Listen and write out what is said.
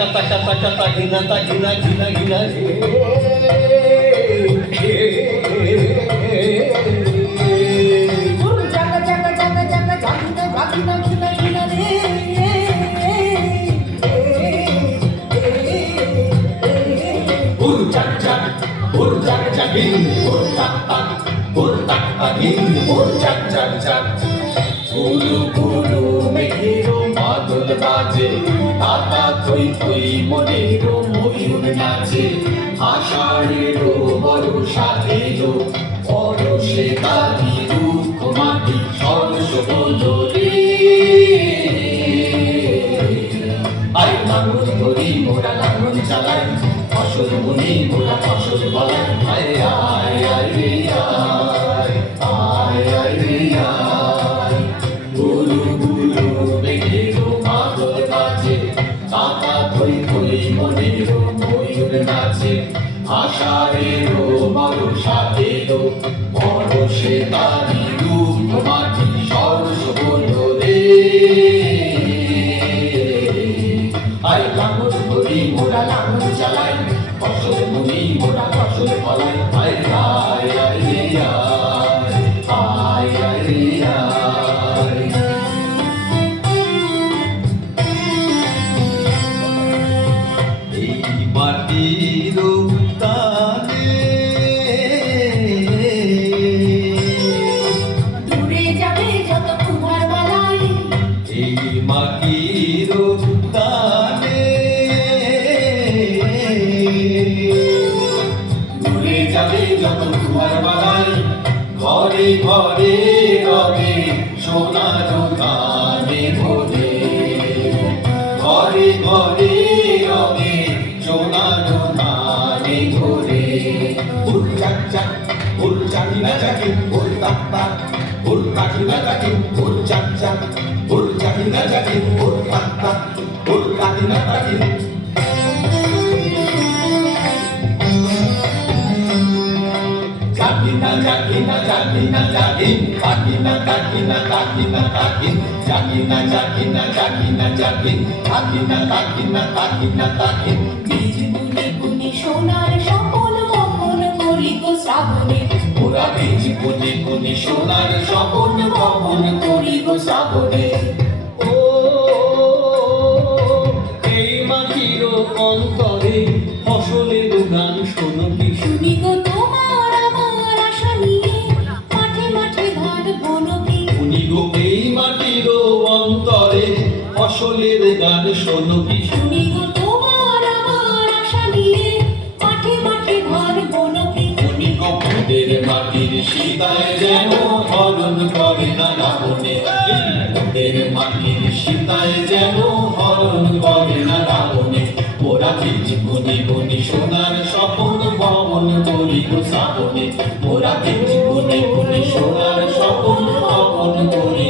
taka taka taka takina takina gina gina jaga jaga jaga jaga jagina jagina gina gina jak jak jagin tak tagin jak jak ফুলু ফুলু মেঘেরো বাদল বাজে তাতা থই থই Monero ময়ূর নাচে আষাঢ়েরো বর্ষা এলো পরশে তারি রুখ মাটি সরস বলো রে আই লাঙল ধরি মোরা লাঙল চালাই ফসল বুনি মোরা ফসল ফলাই আয় আয় আয় রে আয় আয় আয় রে আয় গুরু গুরু মেঘেরো বাদল বাজে তাতা থই থই মনেরো ময়ূর নাচে আষাঢ়েরো বর্ষা এলো পরশে তারি রূপ মাটি সরস বলো রে আই লাঙল ধরি মোরা লাঙল চালাই ফসল বুনি মোরা ফসল ফলাই আয় আয় আয় রে আয় আয় আয় রে আয় এই মাটির টানে দূরে যাবে যত কুমার বালাই এই মাটির টানে দূরে যাবে যত কুমার বালাই ঘরে ঘরে রবে সোনার গানে ভরে ঘরে ঘরে রবে সোনার গানে ভরে ফুল চাক চাক ফুল চাকিনা চাকি ফুল তাক তাক ফুল কাকিনা চাকি ফুল চাক চাক ফুল চাকিনা চাকি ফুল তাক তাক ফুল কাকিনা চাকি Kakina kakina kakina kakin kakina kakina kakina kakin kakina kakina kakina kakin kakina kakina kakina kakin বীজ বুনে বুনে সোনার সকল মঙ্গল করি গো শ্রাবণে ওরা বীজ বুনে বুনে সোনার স্বপন বপন করি গো শ্রাবণে ও এই মাটির অন্তরে ফসলের গান শোনো কি শুনি গো তোমার আমার আশা নিয়ে মাঠে মাঠে ধান বনবি শুনি গো এই মাটির অন্তরে ফসলের গান শোনো কি শুনি গো তোমার আমার আশা নিয়ে মাঠে মাঠে ধান বনবি শুনি গো ফুলের মাটির সীতায় যেন হরণ করে না রাবণে ফুলের মাটির সীতায় যেন হরণ করে না রাবণে ওরা বীজ বুনি বুনি সোনার স্বপন বপন করি গো শ্রাবণে ওরা বীজ বুনি বুনি সোনার স্বপন বপন করি